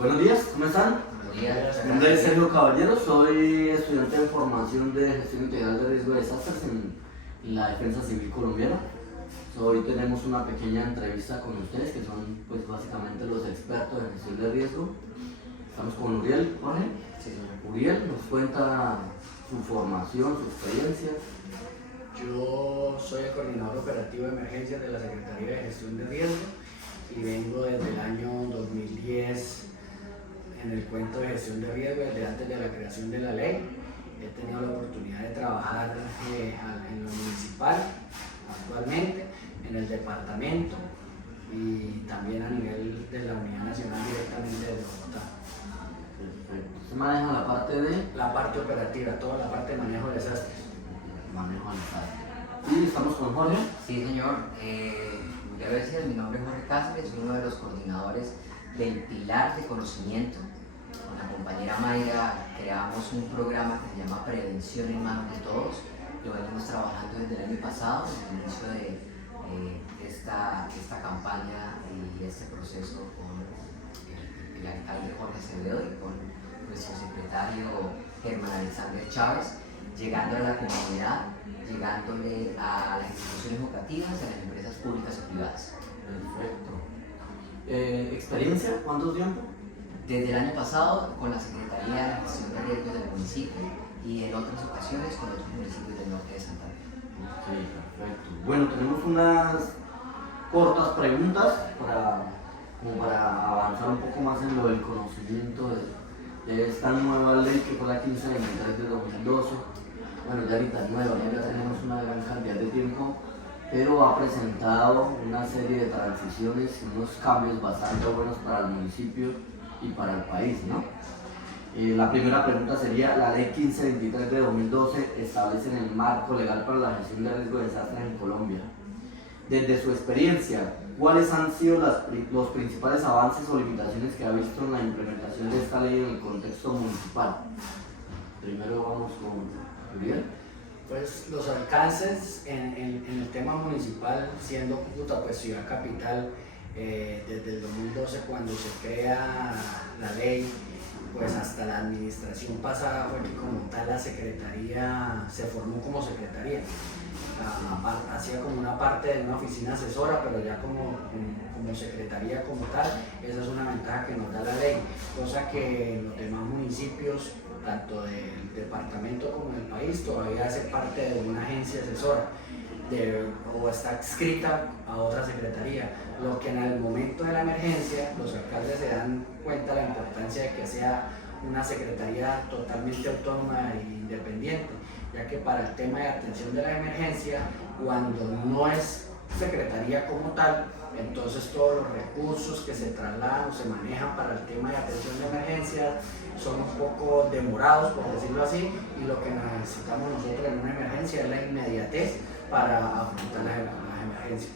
Buenos días, ¿cómo están? Buenos días. Mi nombre es Sergio Caballero, soy estudiante de formación de gestión integral de riesgo de desastres en la Defensa Civil colombiana. Hoy tenemos una pequeña entrevista con ustedes, que son pues básicamente los expertos en gestión de riesgo. Estamos con Uriel, Jorge. Sí, señor. Uriel nos cuenta su formación, su experiencia. Yo soy el coordinador operativo de emergencias de la Secretaría de Gestión de Riesgo y vengo desde el año 2010 en el cuento de gestión de riesgo, desde antes de la creación de la ley. He tenido la oportunidad de trabajar en lo municipal actualmente, en el departamento y también a nivel de la Unidad Nacional directamente de Bogotá. Perfecto. ¿Se maneja la parte de La parte operativa, toda la parte de manejo de desastres. manejo de desastres? Y estamos con Jorge. Sí, señor. Muchas gracias. Mi nombre es Jorge Cáceres, soy uno de los coordinadores del Pilar de Conocimiento. Con la compañera Mayra creamos un programa que se llama Prevención en Manos de Todos. Lo venimos trabajando desde el año pasado, desde el inicio de esta campaña y este proceso con el alcalde Jorge Acevedo y con nuestro secretario Germán Alexander Chávez, llegando a la comunidad, llegándole a las instituciones educativas, a las empresas públicas y privadas. Perfecto. ¿Experiencia? ¿Cuánto tiempo? Desde el año pasado con la Secretaría de Gestión de Riesgos del municipio y en otras ocasiones con otros municipios del norte de Santander. Ok, perfecto. Bueno, tenemos unas cortas preguntas para avanzar un poco más en lo del conocimiento de esta nueva ley que fue la 1523 de 2012. Bueno, ya ahorita es nueva, ya tenemos una gran cantidad de tiempo, pero ha presentado una serie de transiciones y unos cambios bastante buenos para el municipio y para el país, ¿no? La primera pregunta sería: la ley 1523 de 2012 establece el marco legal para la gestión de riesgo de desastres en Colombia. Desde su experiencia, ¿cuáles han sido los principales avances o limitaciones que ha visto en la implementación de esta ley en el contexto municipal? Primero vamos con Uriel. Pues los alcances en el tema municipal, siendo Cúcuta pues ciudad capital, desde el 2012 cuando se crea la ley, pues hasta la administración pasada fue que como tal la secretaría se formó como secretaría. Hacía como una parte de una oficina asesora, pero ya como secretaría como tal, esa es una ventaja que nos da la ley, cosa que en los demás municipios, tanto del departamento como del país, todavía hace parte de una agencia asesora o está adscrita a otra secretaría, lo que en el momento de la emergencia los alcaldes se dan cuenta de la importancia de que sea una secretaría totalmente autónoma e independiente, ya que para el tema de atención de la emergencia, cuando no es secretaría como tal, entonces todos los recursos que se trasladan o se manejan para el tema de atención de emergencia son un poco demorados, por decirlo así, y lo que necesitamos nosotros en una emergencia es la inmediatez para afrontar las emergencias.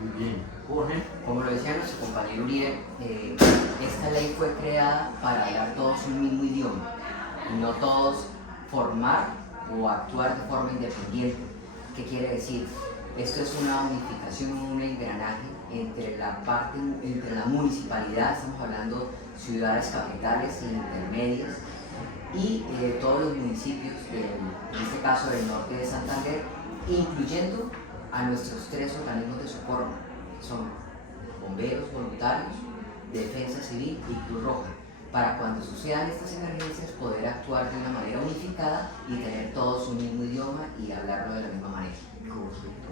Muy bien. Jorge. Como lo decía nuestro compañero Uriel, esta ley fue creada para hablar todos un mismo idioma y no todos formar o actuar de forma independiente. ¿Qué quiere decir? Esto es una unificación, un engranaje entre la municipalidad, estamos hablando ciudades capitales e intermedias, y todos los municipios, en este caso del norte de Santander, incluyendo a nuestros 3 organismos de socorro, que son bomberos voluntarios, defensa civil y Cruz Roja, para cuando sucedan estas emergencias poder actuar de una manera unificada y tener todos un mismo idioma y hablarlo de la misma manera.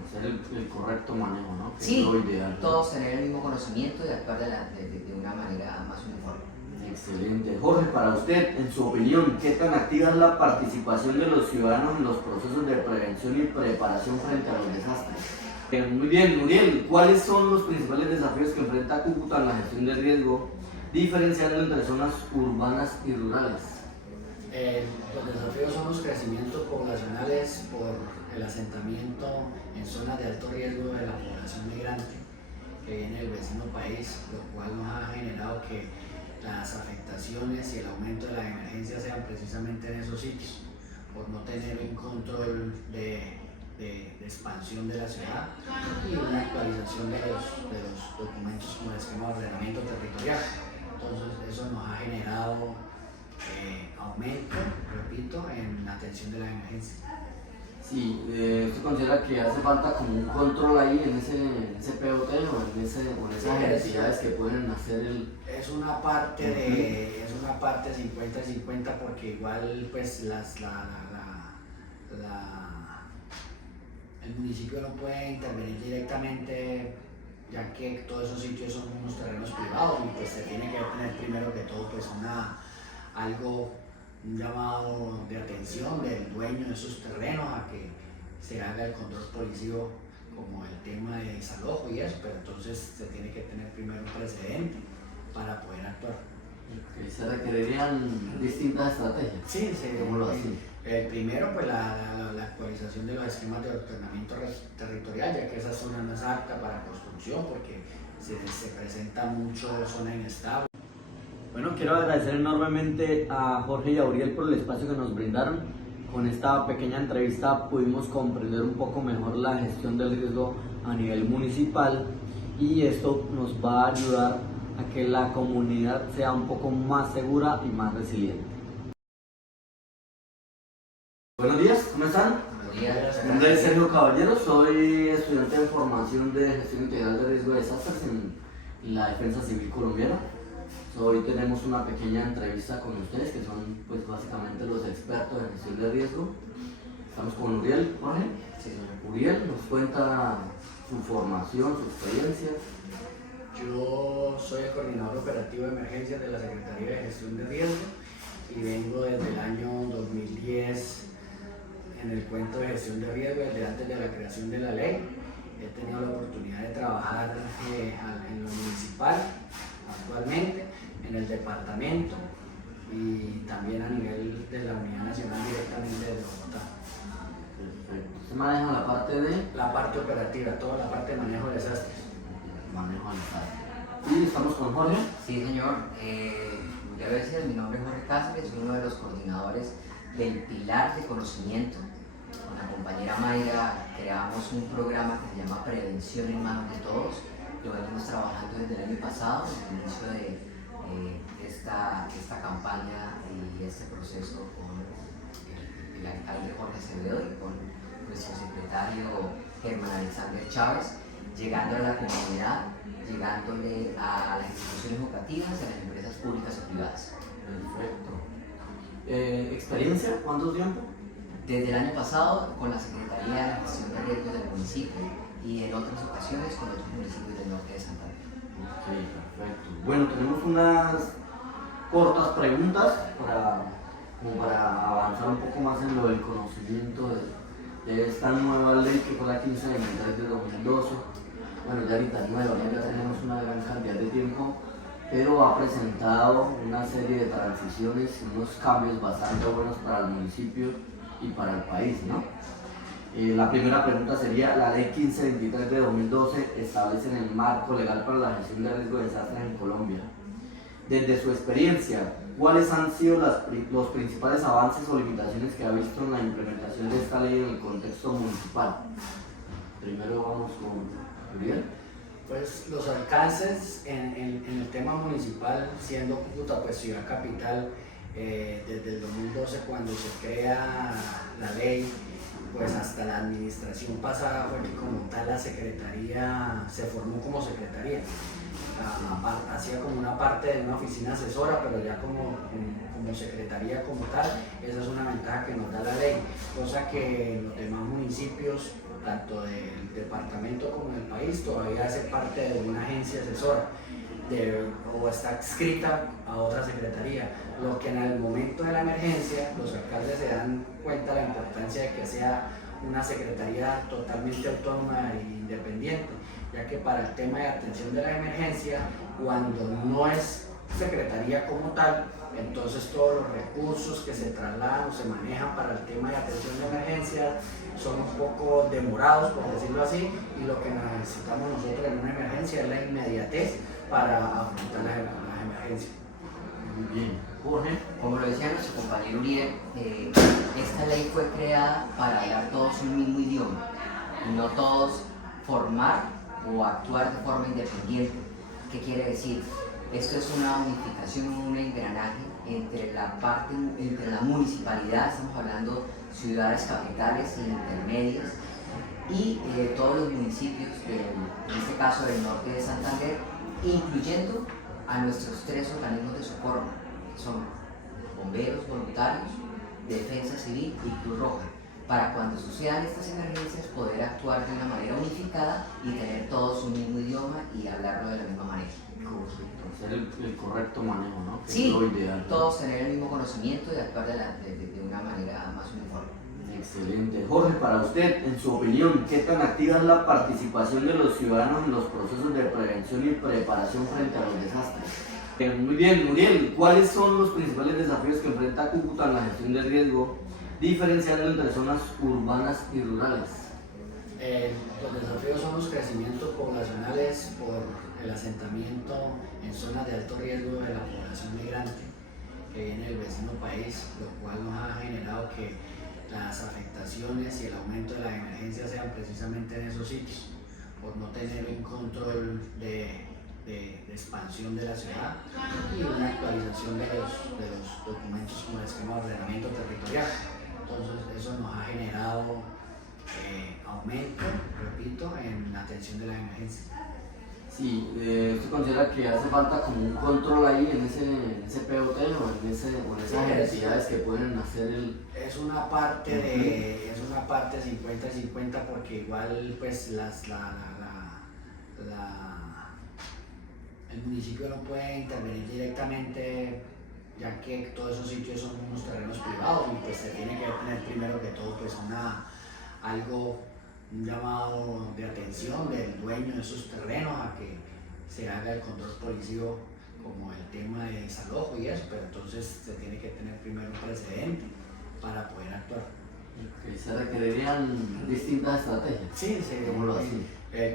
Hacer el correcto manejo, ¿no? Que Sí, es lo ideal. todos tener el mismo conocimiento y actuar de una manera más uniforme. Excelente. Jorge, para usted, en su opinión, ¿qué tan activa es la participación de los ciudadanos en los procesos de prevención y preparación frente a los desastres? Muy bien, Muriel, ¿cuáles son los principales desafíos que enfrenta Cúcuta en la gestión del riesgo, diferenciando entre zonas urbanas y rurales? Los desafíos son los crecimientos poblacionales por el asentamiento en zonas de alto riesgo de la población migrante que viene del vecino país, lo cual nos ha generado que las afectaciones y el aumento de las emergencias sean precisamente en esos sitios, por no tener un control de expansión de la ciudad y una actualización de los documentos como el esquema de ordenamiento territorial. Entonces eso nos ha generado aumento, repito, en la atención de las emergencias. Sí, ¿usted considera que hace falta como un control ahí en ese POT o en esas necesidades que pueden hacer el... Es una parte de, es una parte 50-50 porque igual pues el municipio no puede intervenir directamente, ya que todos esos sitios son unos terrenos privados y pues se tiene que tener primero que todo pues un llamado de atención del dueño de esos terrenos a que se haga el control policivo como el tema de desalojo y eso, pero entonces se tiene que tener primero un precedente para poder actuar. Okay, ¿se requerirían distintas estrategias? Sí, ¿Cómo lo hacen? Primero, pues la actualización de los esquemas de ordenamiento territorial, ya que esa zona no es apta para construcción porque se presenta mucho zona inestable. Bueno, quiero agradecer enormemente a Jorge y a Uriel por el espacio que nos brindaron. Con esta pequeña entrevista pudimos comprender un poco mejor la gestión del riesgo a nivel municipal y esto nos va a ayudar a que la comunidad sea un poco más segura y más resiliente. Buenos días, ¿cómo están? Buenos días. Mi nombre es Sergio Caballero, soy estudiante de formación de gestión integral de riesgo de desastres en la Defensa Civil Colombiana. Hoy tenemos una pequeña entrevista con ustedes que son pues básicamente los expertos en gestión de riesgo. Estamos con Uriel, Jorge. Sí, señor. Uriel nos cuenta su formación, su experiencia. Yo soy el coordinador operativo de emergencias de la Secretaría de Gestión de Riesgo y vengo desde el año 2010 en el cuento de gestión de riesgo, desde antes de la creación de la ley. He tenido la oportunidad de trabajar en lo municipal actualmente, en el departamento y también a nivel de la Unidad Nacional directamente desde Bogotá. Perfecto. ¿Se maneja la parte de? La parte operativa, toda la parte de manejo de desastres. Manejo de desastres. Y estamos con Jorge. Sí, señor. Muchas gracias. Mi nombre es Jorge Cáceres, soy uno de los coordinadores del Pilar de Conocimiento. Con la compañera Mayra creamos un programa que se llama Prevención en Manos de Todos. Lo venimos trabajando desde el año pasado, desde el inicio de esta campaña y este proceso con el alcalde Jorge Acevedo y con nuestro secretario Germán Alexander Chávez, llegando a la comunidad, llegándole a las instituciones educativas y a las empresas públicas y privadas. Perfecto. ¿Experiencia? ¿Cuánto tiempo? Desde el año pasado con la Secretaría de Gestión de Riesgos del municipio y en otras ocasiones con otros municipios del norte de Santander. Ok, perfecto. Bueno, tenemos unas cortas preguntas como para avanzar un poco más en lo del conocimiento de esta nueva ley que fue la 1523 de 2012. Bueno, ya ahorita nueva, ya tenemos una gran cantidad de tiempo, pero ha presentado una serie de transiciones y unos cambios bastante buenos para el municipio y para el país, ¿no? La primera pregunta sería, la ley 1523 de 2012 establece el marco legal para la gestión de riesgo de desastres en Colombia. Desde su experiencia, ¿cuáles han sido los principales avances o limitaciones que ha visto en la implementación de esta ley en el contexto municipal? Primero vamos con Uriel. Pues los alcances en el tema municipal, siendo Cúcuta pues ciudad capital, desde el 2012 cuando se crea la ley, pues hasta la administración pasada fue que como tal la secretaría se formó como secretaría. Hacía como una parte de una oficina asesora, pero ya como secretaría como tal, esa es una ventaja que nos da la ley, cosa que en los demás municipios, tanto del departamento como del país, todavía hace parte de una agencia asesora o está adscrita a otra secretaría, lo que en el momento de la emergencia los alcaldes se dan cuenta de la importancia de que sea una secretaría totalmente autónoma e independiente, ya que para el tema de atención de la emergencia, cuando no es secretaría como tal, entonces todos los recursos que se trasladan o se manejan para el tema de atención de emergencia son un poco demorados, por decirlo así, y lo que necesitamos nosotros en una emergencia es la inmediatez para afrontar las emergencias. Muy bien. Jorge. Como lo decía nuestro compañero Uriel, esta ley fue creada para hablar todos un mismo idioma y no todos formar o actuar de forma independiente. ¿Qué quiere decir? Esto es una unificación, un engranaje entre la municipalidad, estamos hablando ciudades capitales e intermedias, y todos los municipios, en este caso del norte de Santander, incluyendo a nuestros 3 organismos de socorro, que son bomberos voluntarios, defensa civil y Cruz Roja, para cuando sucedan estas emergencias poder actuar de una manera unificada y tener todos un mismo idioma y hablarlo de la misma manera. Hacer el correcto manejo, ¿no? Que Sí, es lo ideal. todos tener el mismo conocimiento y actuar de una manera más uniforme. Excelente. Jorge, para usted, en su opinión, ¿qué tan activa es la participación de los ciudadanos en los procesos de prevención y preparación frente a los desastres? Muy bien, Muriel, ¿cuáles son los principales desafíos que enfrenta Cúcuta en la gestión del riesgo, diferenciando entre zonas urbanas y rurales? Los desafíos son los crecimientos poblacionales por el asentamiento en zonas de alto riesgo de la población migrante que viene del vecino país, lo cual nos ha generado que las afectaciones y el aumento de las emergencias sean precisamente en esos sitios, por no tener un control de expansión de la ciudad y una actualización de los documentos como el esquema de ordenamiento territorial. Entonces eso nos ha generado aumento, repito, en la atención de las emergencias. Sí, ¿usted considera que hace falta como un control ahí en ese POT o en esas entidades que pueden hacer el... Es una parte es una parte 50 y 50 porque igual pues el municipio no puede intervenir directamente, ya que todos esos sitios son unos terrenos privados y pues se tiene que tener primero que todo pues un llamado de atención del dueño de esos terrenos a que se haga el control policivo como el tema de desalojo y eso, pero entonces se tiene que tener primero un precedente para poder actuar. Okay, se requerirían distintas estrategias. Sí, ¿Cómo lo hacen?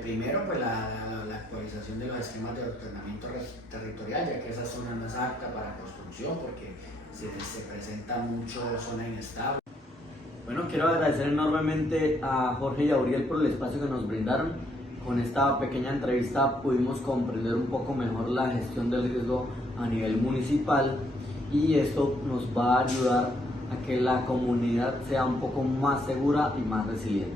Primero pues la actualización de los esquemas de ordenamiento territorial, ya que esa zona no es apta para construcción porque se presenta mucho zona inestable. Bueno, quiero agradecer enormemente a Jorge y a Uriel por el espacio que nos brindaron. Con esta pequeña entrevista pudimos comprender un poco mejor la gestión del riesgo a nivel municipal y esto nos va a ayudar a que la comunidad sea un poco más segura y más resiliente.